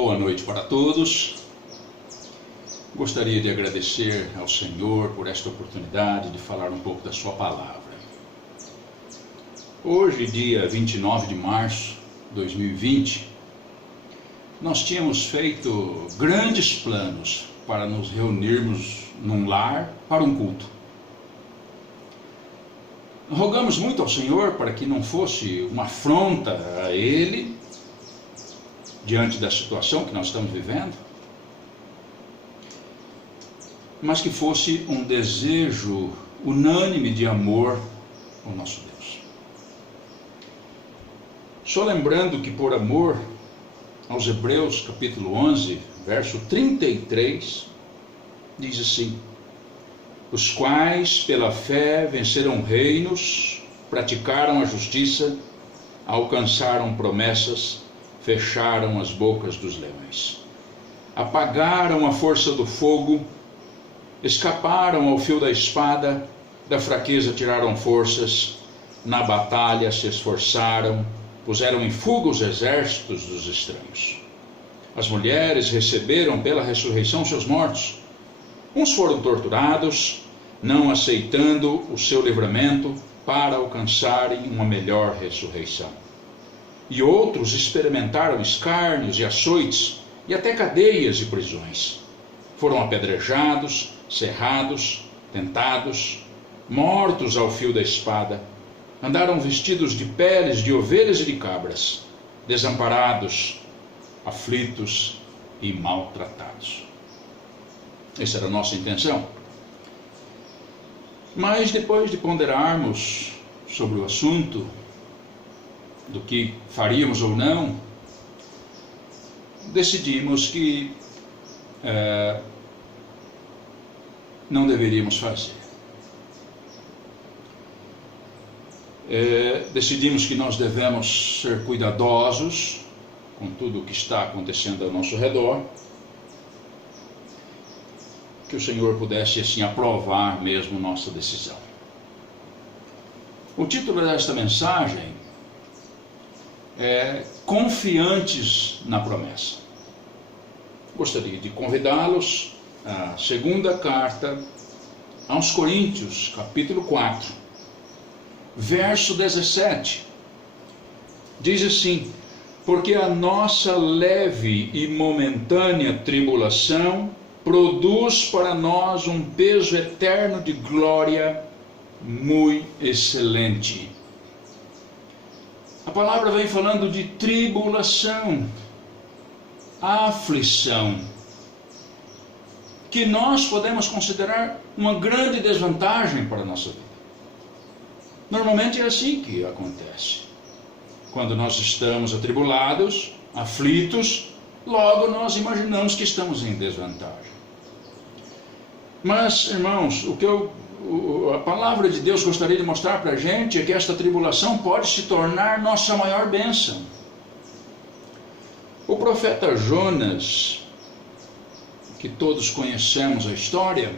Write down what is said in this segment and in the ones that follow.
Boa noite para todos. Gostaria de agradecer ao Senhor por esta oportunidade de falar um pouco da sua palavra. Hoje, dia 29 de março de 2020, nós tínhamos feito grandes planos para nos reunirmos num lar para um culto. Rogamos muito ao Senhor para que não fosse uma afronta a Ele, diante da situação que nós estamos vivendo, mas que fosse um desejo unânime de amor ao nosso Deus. Só lembrando que por amor aos Hebreus, capítulo 11, verso 33, diz assim: os quais pela fé venceram reinos, praticaram a justiça, alcançaram promessas, fecharam as bocas dos leões, apagaram a força do fogo, escaparam ao fio da espada, da fraqueza tiraram forças, na batalha se esforçaram, puseram em fuga os exércitos dos estranhos. As mulheres receberam pela ressurreição seus mortos. Uns foram torturados, não aceitando o seu livramento para alcançarem uma melhor ressurreição. E outros experimentaram escárnios e açoites e até cadeias e prisões. Foram apedrejados, cerrados, tentados, mortos ao fio da espada. Andaram vestidos de peles de ovelhas e de cabras, desamparados, aflitos e maltratados. Essa era a nossa intenção. Mas depois de ponderarmos sobre o assunto, do que faríamos ou não, decidimos que não deveríamos fazer. Decidimos que nós devemos ser cuidadosos com tudo o que está acontecendo ao nosso redor, que o Senhor pudesse assim aprovar mesmo nossa decisão. O título desta mensagem é Confiantes na Promessa. Gostaria de convidá-los à segunda carta aos Coríntios, capítulo 4, verso 17. Diz assim: porque a nossa leve e momentânea tribulação produz para nós um peso eterno de glória muito excelente. A palavra vem falando de tribulação, aflição, que nós podemos considerar uma grande desvantagem para a nossa vida. Normalmente é assim que acontece. Quando nós estamos atribulados, aflitos, logo nós imaginamos que estamos em desvantagem. Mas, irmãos, a palavra de Deus gostaria de mostrar para a gente é que esta tribulação pode se tornar nossa maior bênção. O profeta Jonas, que todos conhecemos a história,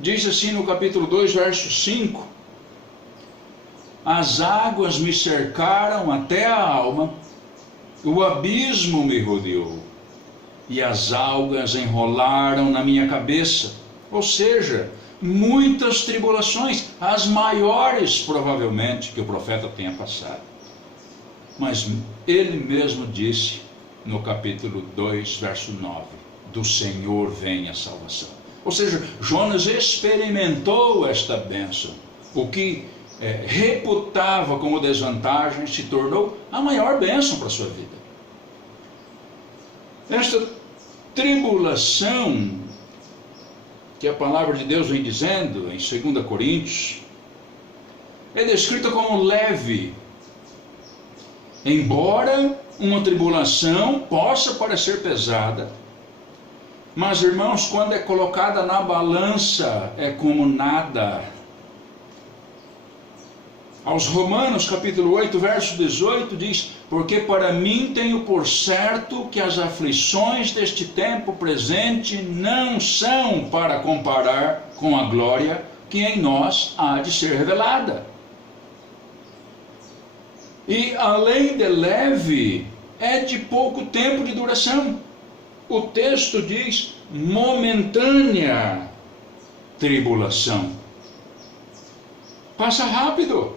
diz assim no capítulo 2, verso 5: as águas me cercaram até a alma, o abismo me rodeou, e as algas enrolaram na minha cabeça. Ou seja, muitas tribulações, as maiores provavelmente que o profeta tenha passado. Mas ele mesmo disse no capítulo 2, verso 9, do Senhor vem a salvação. Ou seja, Jonas experimentou esta bênção. O que reputava como desvantagem se tornou a maior bênção para a sua vida. Esta tribulação que a palavra de Deus vem dizendo em 2 Coríntios, é descrita como leve. Embora uma tribulação possa parecer pesada, mas, irmãos, quando é colocada na balança, é como nada. Aos Romanos, capítulo 8, verso 18, diz: porque para mim tenho por certo que as aflições deste tempo presente não são para comparar com a glória que em nós há de ser revelada. E além de leve, é de pouco tempo de duração. O texto diz momentânea tribulação. Passa rápido.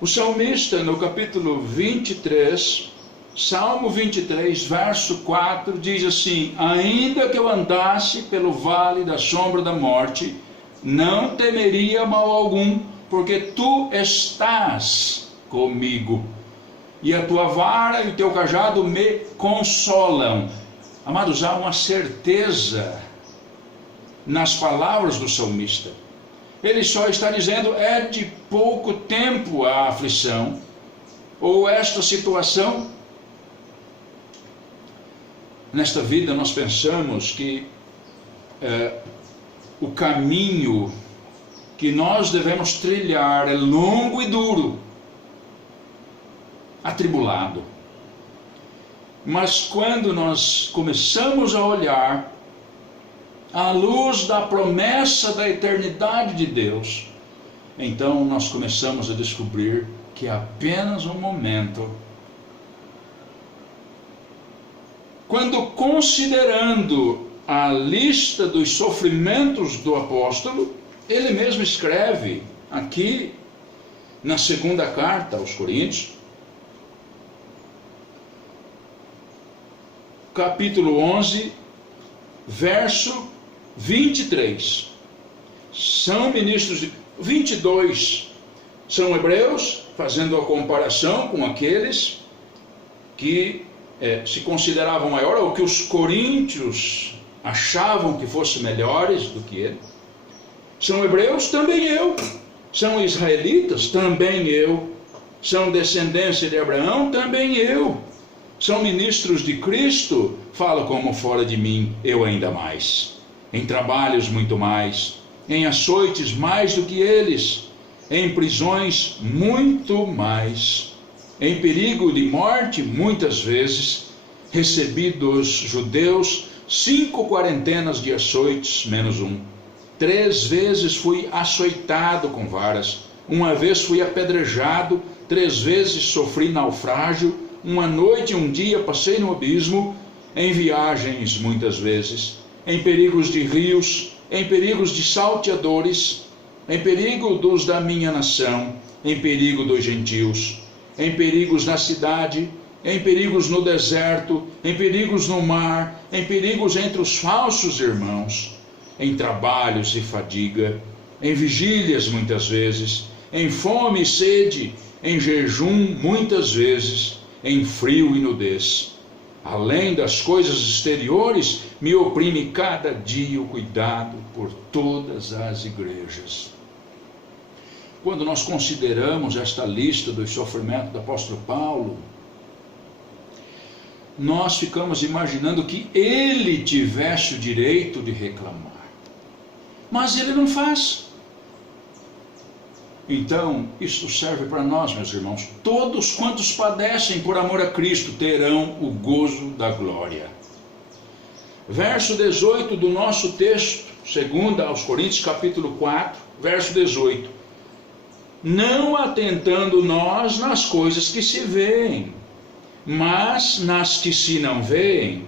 O salmista, no capítulo 23, Salmo 23, verso 4, diz assim: ainda que eu andasse pelo vale da sombra da morte, não temeria mal algum, porque tu estás comigo, e a tua vara e o teu cajado me consolam. Amados, há uma certeza nas palavras do salmista. Ele só está dizendo, é de pouco tempo a aflição, ou esta situação. Nesta vida nós pensamos que o caminho que nós devemos trilhar é longo e duro, atribulado. Mas quando nós começamos a olhar à luz da promessa da eternidade de Deus, então nós começamos a descobrir que é apenas um momento. Quando considerando a lista dos sofrimentos do apóstolo, ele mesmo escreve aqui na segunda carta aos Coríntios, capítulo 11, verso 23. São ministros de 22, são hebreus, fazendo a comparação com aqueles que se consideravam maior, ou que os coríntios achavam que fossem melhores do que ele. São hebreus, também eu. São israelitas, também eu. São descendência de Abraão, também eu. São ministros de Cristo, falo como fora de mim, eu ainda mais. Em trabalhos muito mais, em açoites mais do que eles, em prisões muito mais, em perigo de morte muitas vezes, recebi dos judeus 5 quarentenas de açoites, menos um. 3 vezes fui açoitado com varas, 1 vez fui apedrejado, 3 vezes sofri naufrágio, 1 noite e 1 dia passei no abismo, em viagens muitas vezes, em perigos de rios, em perigos de salteadores, em perigo dos da minha nação, em perigo dos gentios, em perigos na cidade, em perigos no deserto, em perigos no mar, em perigos entre os falsos irmãos, em trabalhos e fadiga, em vigílias muitas vezes, em fome e sede, em jejum muitas vezes, em frio e nudez. Além das coisas exteriores, me oprime cada dia o cuidado por todas as igrejas. Quando nós consideramos esta lista dos sofrimentos do apóstolo Paulo, nós ficamos imaginando que ele tivesse o direito de reclamar. Mas ele não faz. Então, isso serve para nós, meus irmãos. Todos quantos padecem por amor a Cristo terão o gozo da glória. Verso 18 do nosso texto, 2 aos Coríntios, capítulo 4, verso 18. Não atentando nós nas coisas que se veem, mas nas que se não veem,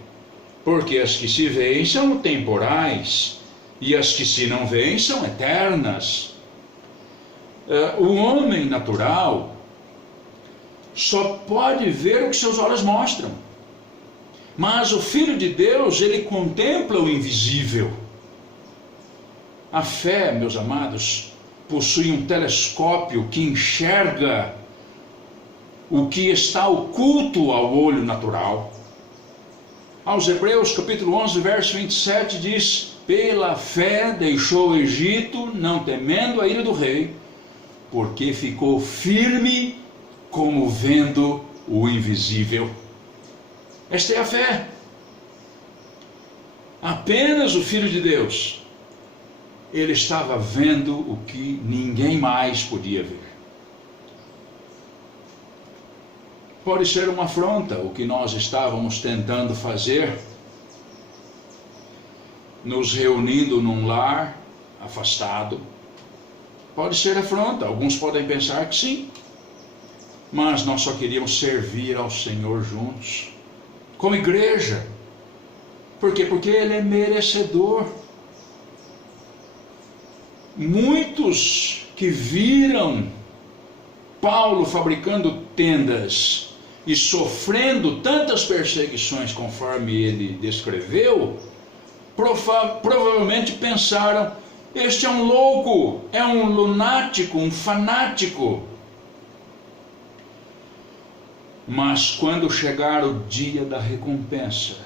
porque as que se veem são temporais, e as que se não veem são eternas. O homem natural só pode ver o que seus olhos mostram, mas o Filho de Deus, ele contempla o invisível. A fé, meus amados, possui um telescópio que enxerga o que está oculto ao olho natural. Aos Hebreus, capítulo 11, verso 27, diz: pela fé deixou o Egito, não temendo a ira do rei, porque ficou firme como vendo o invisível. Esta é a fé. Apenas o Filho de Deus, ele estava vendo o que ninguém mais podia ver. Pode ser uma afronta o que nós estávamos tentando fazer, nos reunindo num lar afastado. Pode ser afronta, alguns podem pensar que sim. mas nós só queríamos servir ao Senhor juntos, como igreja. Por quê? Porque Ele é merecedor. Muitos que viram Paulo fabricando tendas e sofrendo tantas perseguições conforme ele descreveu, provavelmente pensaram: este é um louco, é um lunático, um fanático. Mas quando chegar o dia da recompensa,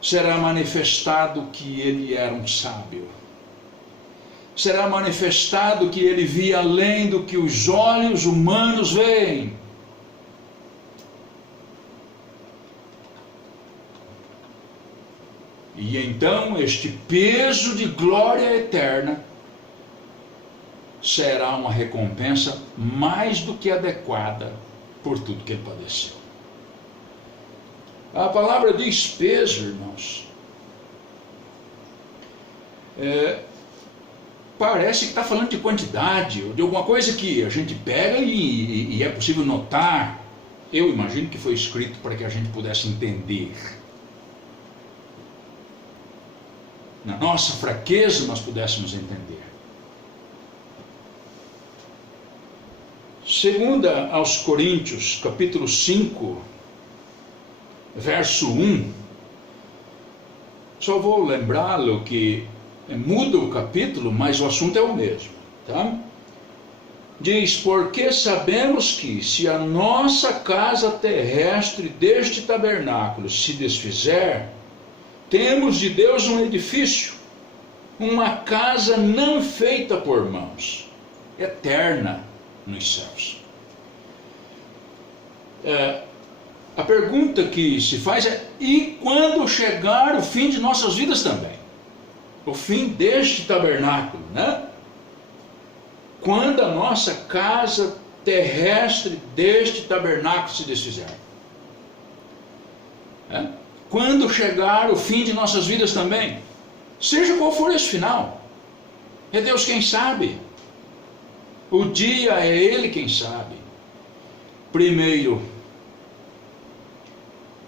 será manifestado que ele era um sábio. Será manifestado que ele via além do que os olhos humanos veem. E então este peso de glória eterna será uma recompensa mais do que adequada por tudo que ele padeceu. A palavra diz peso, irmãos. Parece que está falando de quantidade, ou de alguma coisa que a gente pega e é possível notar. Eu imagino que foi escrito para que a gente pudesse entender. Na nossa fraqueza nós pudéssemos entender. Segunda aos Coríntios, capítulo 5, verso 1. Só vou lembrá-lo que muda o capítulo, mas o assunto é o mesmo, tá? Diz: porque sabemos que se a nossa casa terrestre deste tabernáculo se desfizer, temos de Deus um edifício, uma casa não feita por mãos, eterna nos céus. A pergunta que se faz é: e quando chegar o fim de nossas vidas também? O fim deste tabernáculo, né? Quando a nossa casa terrestre deste tabernáculo se desfizer. Quando chegar o fim de nossas vidas também, seja qual for esse final, é Deus quem sabe. O dia é Ele quem sabe. Primeiro,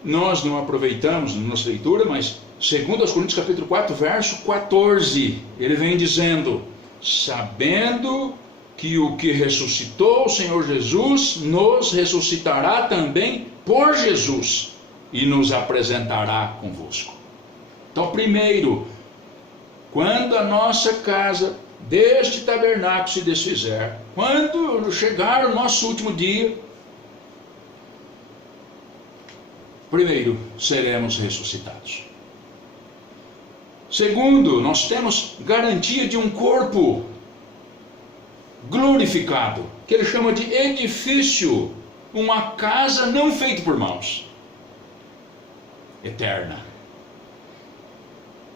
nós não aproveitamos na nossa leitura, mas 2 Coríntios capítulo 4, verso 14, ele vem dizendo: sabendo que o que ressuscitou o Senhor Jesus nos ressuscitará também por Jesus e nos apresentará convosco. Então, primeiro, quando a nossa casa deste tabernáculo se desfizer, quando chegar o nosso último dia, primeiro seremos ressuscitados. Segundo, nós temos garantia de um corpo glorificado, que ele chama de edifício, uma casa não feita por mãos, eterna.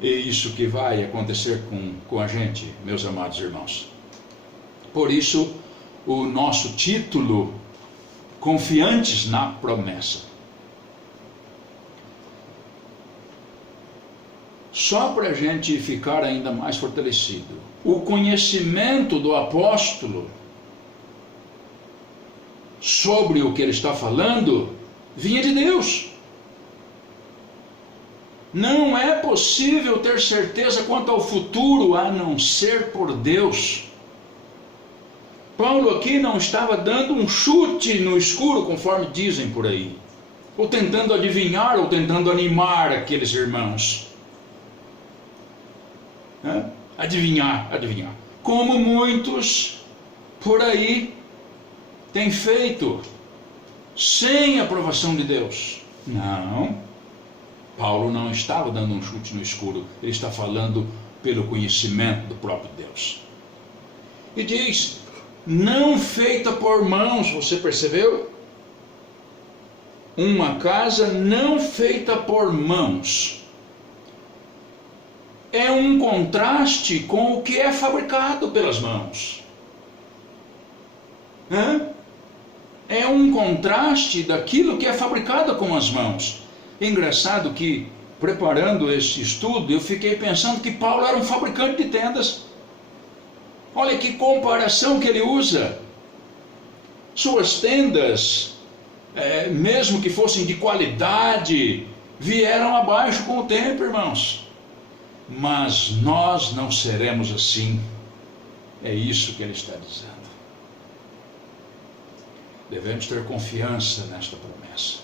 É isso que vai acontecer com a gente, meus amados irmãos. Por isso, o nosso título, Confiantes na Promessa. Só para a gente ficar ainda mais fortalecido, o conhecimento do apóstolo sobre o que ele está falando vinha de Deus. Não é possível ter certeza quanto ao futuro a não ser por Deus. Paulo aqui não estava dando um chute no escuro, conforme dizem por aí, ou tentando adivinhar, ou tentando animar aqueles irmãos. Adivinhar, como muitos por aí têm feito, sem aprovação de Deus. Não, Paulo não estava dando um chute no escuro, ele está falando pelo conhecimento do próprio Deus. E diz: não feita por mãos, você percebeu? Uma casa não feita por mãos. É um contraste com o que é fabricado pelas mãos. É um contraste daquilo que é fabricado com as mãos. É engraçado que, preparando esse estudo, eu fiquei pensando que Paulo era um fabricante de tendas. Olha que comparação que ele usa. Suas tendas, mesmo que fossem de qualidade, vieram abaixo com o tempo, irmãos. Mas nós não seremos assim. É isso que ele está dizendo. Devemos ter confiança nesta promessa.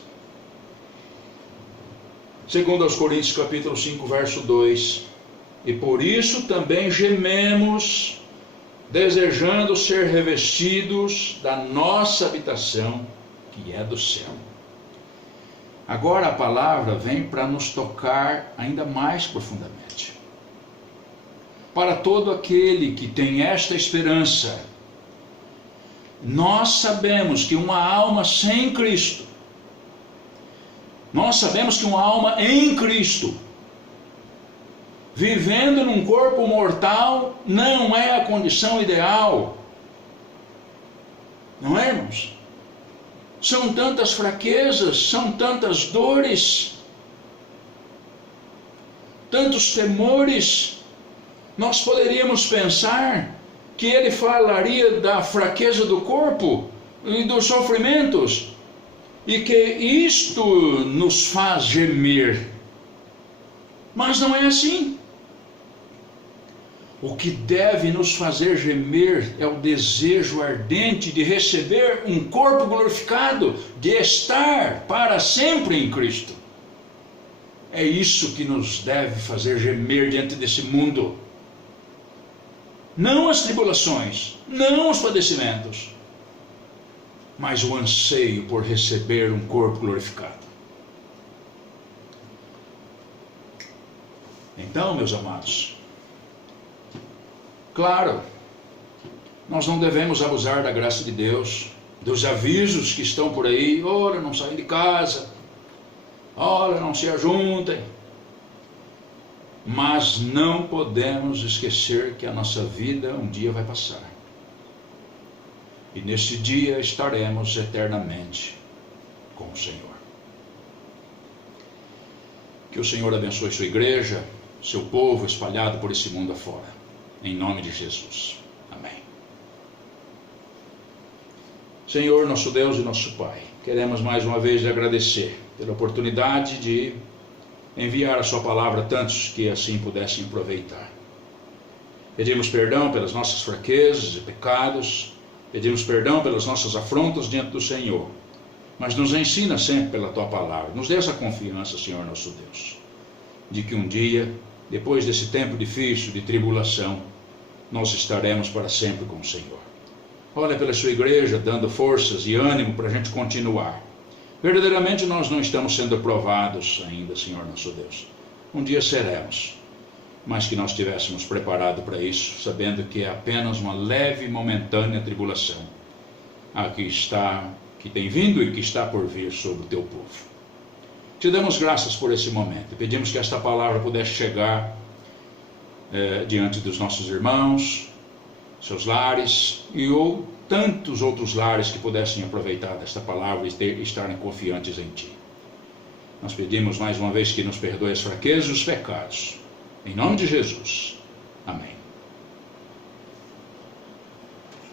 Segundo aos Coríntios capítulo 5, verso 2. E por isso também gememos, desejando ser revestidos da nossa habitação, que é do céu. Agora a palavra vem para nos tocar ainda mais profundamente. Para todo aquele que tem esta esperança, nós sabemos que uma alma sem Cristo, nós sabemos que uma alma em Cristo, vivendo num corpo mortal, não é a condição ideal. Não é, irmãos? São tantas fraquezas, são tantas dores, tantos temores. Nós poderíamos pensar que ele falaria da fraqueza do corpo e dos sofrimentos, e que isto nos faz gemer. Mas não é assim. O que deve nos fazer gemer é o desejo ardente de receber um corpo glorificado, de estar para sempre em Cristo. É isso que nos deve fazer gemer diante desse mundo. Não as tribulações, não os padecimentos, mas o anseio por receber um corpo glorificado. Então, meus amados, claro, nós não devemos abusar da graça de Deus, dos avisos que estão por aí. Olha, não saem de casa, olha, não se ajuntem. Mas não podemos esquecer que a nossa vida um dia vai passar. E nesse dia estaremos eternamente com o Senhor. Que o Senhor abençoe sua igreja, seu povo espalhado por esse mundo afora. Em nome de Jesus. Amém. Senhor, nosso Deus e nosso Pai, queremos mais uma vez lhe agradecer pela oportunidade de enviar a sua palavra a tantos que assim pudessem aproveitar. Pedimos perdão pelas nossas fraquezas e pecados, pedimos perdão pelas nossas afrontas diante do Senhor, mas nos ensina sempre pela tua palavra. Nos dê essa confiança, Senhor nosso Deus, de que um dia, depois desse tempo difícil de tribulação, nós estaremos para sempre com o Senhor. Olha pela sua igreja, dando forças e ânimo para a gente continuar. Verdadeiramente nós não estamos sendo aprovados ainda, Senhor nosso Deus. Um dia seremos, mas que nós estivéssemos preparados para isso, sabendo que é apenas uma leve e momentânea tribulação a que tem vindo e que está por vir sobre o teu povo. Te damos graças por esse momento e pedimos que esta palavra pudesse chegar diante dos nossos irmãos, seus lares ou tantos outros lares que pudessem aproveitar desta palavra e estarem confiantes em Ti. Nós pedimos mais uma vez que nos perdoe as fraquezas e os pecados. Em nome de Jesus. Amém.